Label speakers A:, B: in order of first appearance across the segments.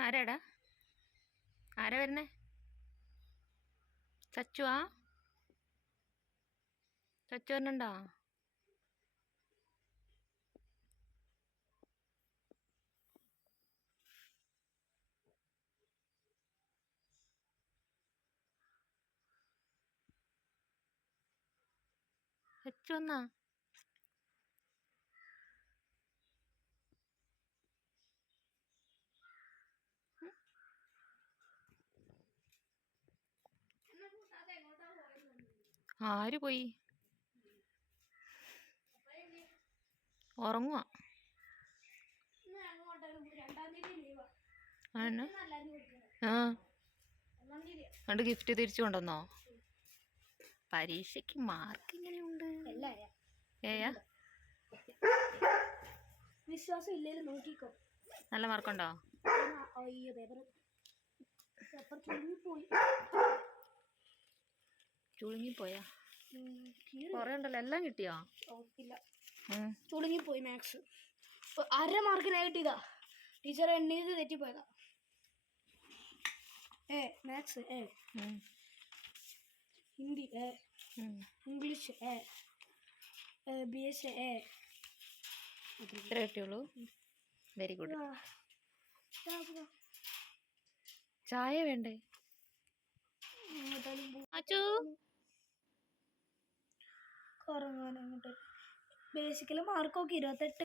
A: ആരാടാ? ആരാ വരുന്നേ? ചച്ചുവാ ചച്ചു വരുന്നുണ്ടോ? ചച്ചു വന്നാ? ആര് പോയി? ഉറങ്ങുക ആ. അതുകൊണ്ട് ഗിഫ്റ്റ് തിരിച്ചു കൊണ്ടുവന്നോ? പരീക്ഷയ്ക്ക് മാർക്ക് ഇങ്ങനെയുണ്ട്. ഏയാ?
B: വിശ്വാസം ഇല്ലേലും നോക്കിക്കോ.
A: നല്ല മാർക്കുണ്ടോ
B: അയ്യോ പേപ്പർ പേപ്പർ ചുരുങ്ങിപ്പോയി
A: ചുളുങ്ങിപ്പോയാ?
B: കീറി
A: ഉണ്ടല്ലോ എല്ലാം കിട്ടിയോ.
B: ചുളുങ്ങിപ്പോയി മാത്സ്. അര മാർക്കിനാ കിട്ടിയതാ. ടീച്ചർ എണ്ണീത് തെറ്റിപ്പോയതാ. A maths
A: A.
B: ഹിന്ദി ഏ. ഇംഗ്ലീഷ് ഏ. ബി എസ് എ
A: ഇത്ര കിട്ടിയുള്ളൂ. വെരി ഗുഡ് ചായ വേണ്ടേ? അച്ചു?
B: കുറങ്ങാൻ അങ്ങോട്ട് ബേസിക്കലി മാർക്കൊക്കെ ഇരുപത്തെട്ട്.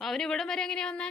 A: അവന് ഇവിടം വരെ എങ്ങനെയാ വന്നേ?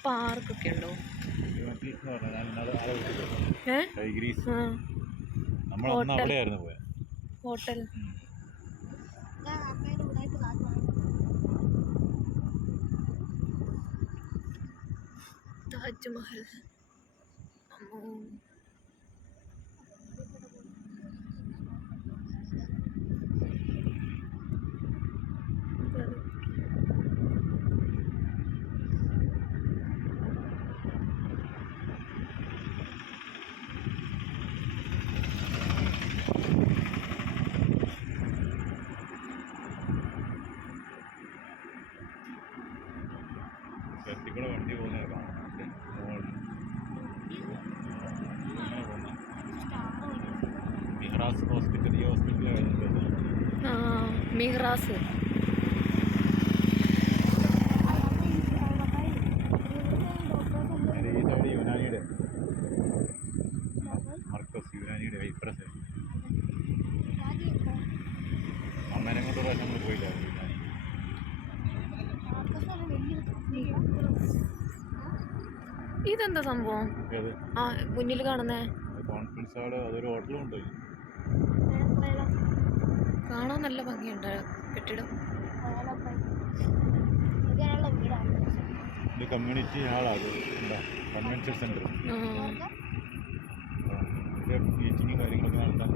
C: നമ്മൾ ഉണ്ടോ?
A: ഹോട്ടൽ. താജ്മഹൽ.
C: മിഹ്റാസ് ഹോസ്പിറ്റൽ ഈ ഹോസ്പിറ്റലാണ്
A: മിഹ്റാസ്.
D: ഇതെന്താ സംഭവം? ആ മുന്നിൽ കാണുന്നേ.
C: കോൺഫിഡൻസ് അതൊരു ഹോട്ടലുണ്ടോ
D: കാണാൻ നല്ല ഭംഗിയുണ്ട് കെട്ടിടം.
C: ഇത് കമ്മ്യൂണിറ്റി കൺവെൻഷൻ സെന്റർ കാര്യങ്ങളൊക്കെ നടത്താൻ.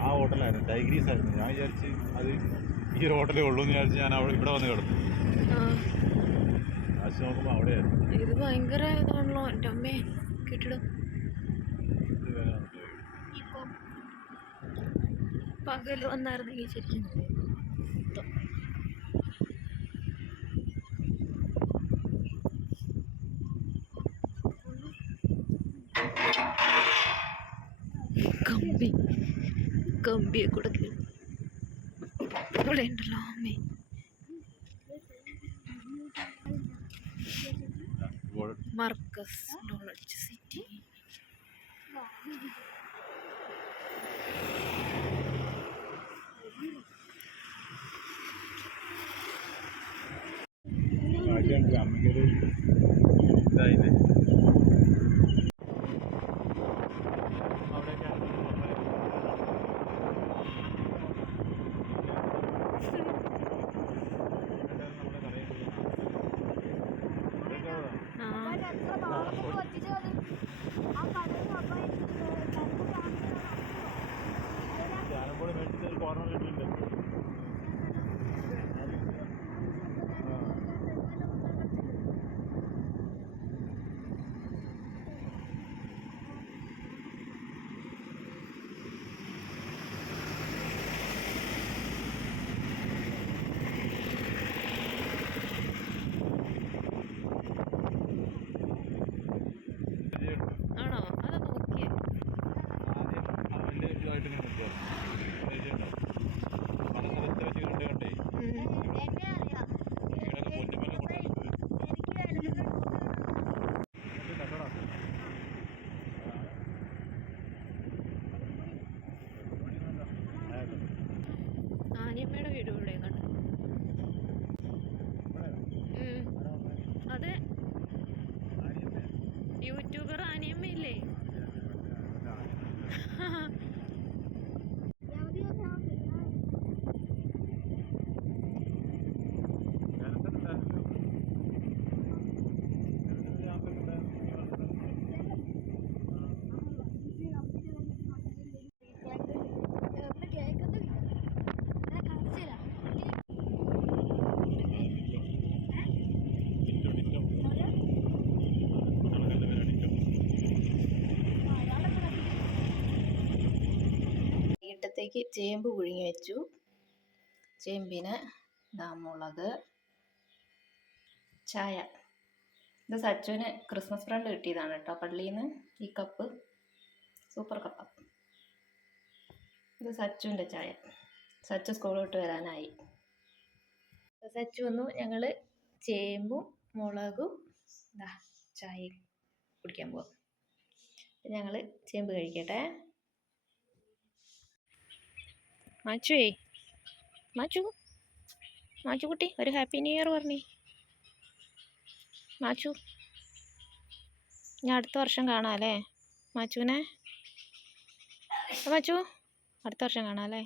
C: ആ ഹോട്ടലായിരുന്നു ടൈഗ്രീസ് ആയിരുന്നു. ഞാൻ വിചാരിച്ച് അത് ഈ ഒരു ഹോട്ടലേ ഉള്ളൂ എന്ന് വിചാരിച്ച് ഞാൻ അവിടെ ഇവിടെ വന്ന് കിടന്നു.
D: ഇത് ഭയങ്കര ഇതാണല്ലോ എന്റെ അമ്മേ. കെട്ടിടം. പകൽ വന്നായിരുന്നെങ്കിൽ ശരിക്കും. കമ്പി. കമ്പിയെ കൂടെ. ഇവിടെ ഉണ്ടല്ലോ അമ്മേ. മർക്കസ് നോളജ് സിറ്റി
C: അമ്മയ്ക്കൊരു ഇതായില്ലേ? അവൻ്റെ ഇതുമായിട്ട് ഇങ്ങനെ നിൽക്കുകയായിരുന്നു
A: വൈകിട്ടത്തേക്ക് ചേമ്പ് പുഴുങ്ങി വെച്ചു. ചേമ്പിന് മുളക് ചായ. ഇത് സച്ചുവിന് ക്രിസ്മസ് ഫ്രണ്ട് കിട്ടിയതാണ് കേട്ടോ പള്ളിയിൽ നിന്ന് ഈ കപ്പ് സൂപ്പർ കപ്പ. ഇത് സച്ചുവിന്റെ ചായ. സച്ചു സ്കൂൾ വിട്ട് വരാനായി. സച്ചു വന്നു. ഞങ്ങൾ ചേമ്പും മുളകും ചായ കുടിക്കാൻ പോവാം. ഞങ്ങൾ ചേമ്പ് കഴിക്കട്ടെ. മാച്ചുവേ മാച്ചു മാച്ചു കുട്ടി ഒരു ഹാപ്പി ന്യൂ ഇയർ പറഞ്ഞേ. മാച്ചു ഞാൻ അടുത്ത വർഷം കാണാം അല്ലേ? മാച്ചുവിനെ മാച്ചു അടുത്ത വർഷം കാണാം അല്ലേ?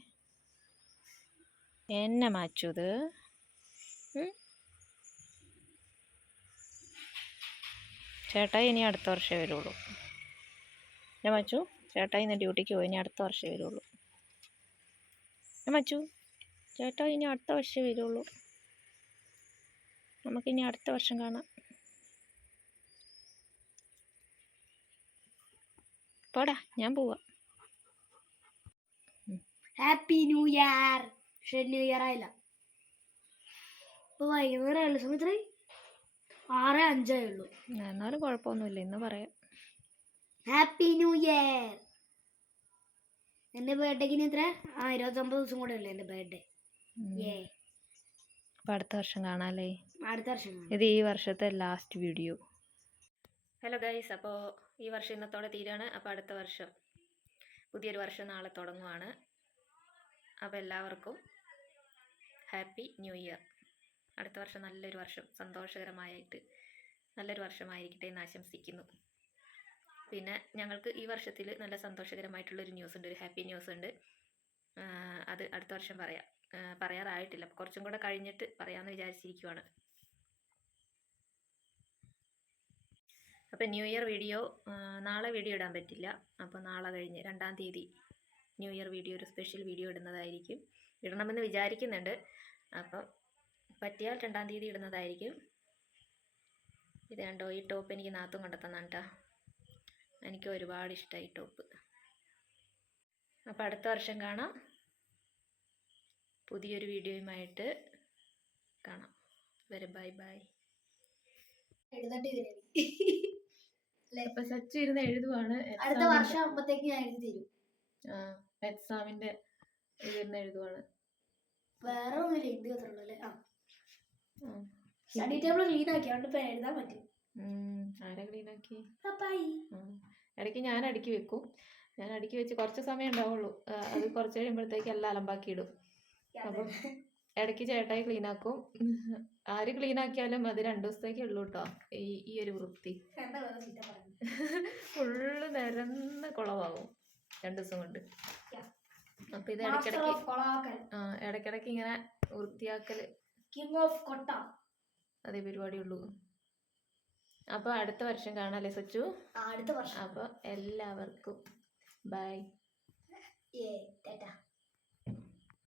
A: എന്നെ മാച്ചു ഇത്? ചേട്ടായി ഇനി അടുത്ത വർഷമേ വരുള്ളൂ. ഞാൻ മാച്ചു ചേട്ടായി ഇന്ന് ഡ്യൂട്ടിക്ക് പോയി ഇനി അടുത്ത വർഷമേ വരുള്ളൂ. മച്ചു. ചേട്ടാ ഇനി അടുത്ത വർഷമേ വരുള്ളൂ. നമുക്കിനി അടുത്ത വർഷം കാണാം. പോടാ ഞാൻ പോവാ.
B: ഹാപ്പി ന്യൂ ഇയർ പക്ഷെ ന്യൂ ഇയർ ആയില്ല. ഇപ്പൊ വൈകുന്നേരം സമയത്ത് ആറ് അഞ്ചായുള്ളൂ
A: എന്നാലും കുഴപ്പമൊന്നുമില്ല ഇന്ന് പറയാം.
B: ഹാപ്പി ന്യൂ ഇയർ എന്റെ ബർത്ത്ഡേക്ക് ഇനി എത്ര? ആ ഇരുപത്തൊമ്പത് ദിവസം കൂടെ ഉള്ളു എന്റെ ബർത്ത്ഡേ. ഏ
A: അപ്പോൾ അടുത്ത വർഷം കാണാമല്ലേ
B: അടുത്ത വർഷം കാണാം.
A: ഇത് ഈ വർഷത്തെ ലാസ്റ്റ് വീഡിയോ
D: ഹലോ ഗൈസ് അപ്പോൾ ഈ വർഷം ഇന്നത്തോടെ തീരാണ്. അപ്പോൾ അടുത്ത വർഷം പുതിയൊരു വർഷം നാളെ തുടങ്ങുവാണ്.
A: അപ്പോൾ എല്ലാവർക്കും ഹാപ്പി ന്യൂ ഇയർ അടുത്ത വർഷം നല്ലൊരു വർഷം സന്തോഷകരമായിട്ട് നല്ലൊരു വർഷമായിരിക്കട്ടെ എന്ന് ആശംസിക്കുന്നു. പിന്നെ ഞങ്ങൾക്ക് ഈ വർഷത്തിൽ നല്ല സന്തോഷകരമായിട്ടുള്ള ഒരു ന്യൂസ് ഉണ്ട് ഒരു ഹാപ്പി ന്യൂസ് ഉണ്ട് അത് അടുത്ത വർഷം പറയാം പറയാറായിട്ടില്ല. കുറച്ചും കൂടെ കഴിഞ്ഞിട്ട് പറയാമെന്ന് വിചാരിച്ചിരിക്കുവാണ്. അപ്പോൾ ന്യൂ ഇയർ വീഡിയോ നാളെ വീഡിയോ ഇടാൻ പറ്റില്ല. അപ്പോൾ നാളെ കഴിഞ്ഞ് രണ്ടാം തീയതി ന്യൂ ഇയർ വീഡിയോ ഒരു സ്പെഷ്യൽ വീഡിയോ ഇടുന്നതായിരിക്കും. ഇടണമെന്ന് വിചാരിക്കുന്നുണ്ട്. അപ്പം പറ്റിയാൽ രണ്ടാം തീയതി ഇടുന്നതായിരിക്കും. ഇത് കണ്ടോ ഈ ടോപ്പ് എനിക്ക് നാത്തും കൊണ്ടെത്തന്നാണ് കേട്ടോ എനിക്ക് ഒരുപാട് ഇഷ്ടമായി ടോപ്പ്. അപ്പോൾ അടുത്ത വർഷം കാണാം. പുതിയൊരു വീഡിയോയുമായിട്ട് കാണാം. വരെ ബൈ ബൈ. അപ്പൊ സച്ചു ഇരുന്ന് എഴുതുവാണ്.
B: അടുത്ത വർഷം ആകുമ്പോഴത്തേക്ക് ഞാൻ എഴുതി തരും.
A: എക്സാമിന്റെ ഇരുന്ന് എഴുതുവാണ്.
B: വേറെ ഒന്നുമില്ല കത്തുള്ളൂ അല്ലേ? ആ. സ്റ്റഡി ടേബിൾ ക്ലീൻ ആക്കി അതുകൊണ്ട് ഇപ്പൊ എഴുതാൻ പറ്റും.
A: ആരാ ക്ലീനാക്കി
B: പപ്പായി
A: ഇടയ്ക്ക് ഞാൻ അടുക്കി വെക്കും. ഞാൻ അടുക്കി വെച്ച് കുറച്ച് സമയം ഉണ്ടാവുള്ളൂ. അത് കുറച്ച് കഴിയുമ്പോഴത്തേക്ക് എല്ലാം അലമ്പാക്കി ഇടും അപ്പം ഇടയ്ക്ക് ചേട്ടായി ക്ലീൻ ആക്കും. ആര് ക്ലീൻ ആക്കിയാലും അത് രണ്ടു ദിവസത്തേക്കേ ഉള്ളൂ കേട്ടോ ഈ ഈ ഒരു വൃത്തി. ഫുള്ള് നിരന്ന് കുളമാകും രണ്ടു ദിവസം കൊണ്ട്. അപ്പൊ ഇത് ഇടയ്ക്കിടയ്ക്ക് ഇടയ്ക്കിടയ്ക്ക് ഇങ്ങനെ വൃത്തിയാക്കൽ.
B: കിങ് ഓഫ് കൊട്ട.
A: അതേ പരിപാടിയുള്ളൂ. അപ്പൊ അടുത്ത വർഷം കാണാല്ലേ സച്ചു?
B: അടുത്ത വർഷം.
A: അപ്പൊ എല്ലാവർക്കും. ബൈ.
B: ഏ ടാറ്റ.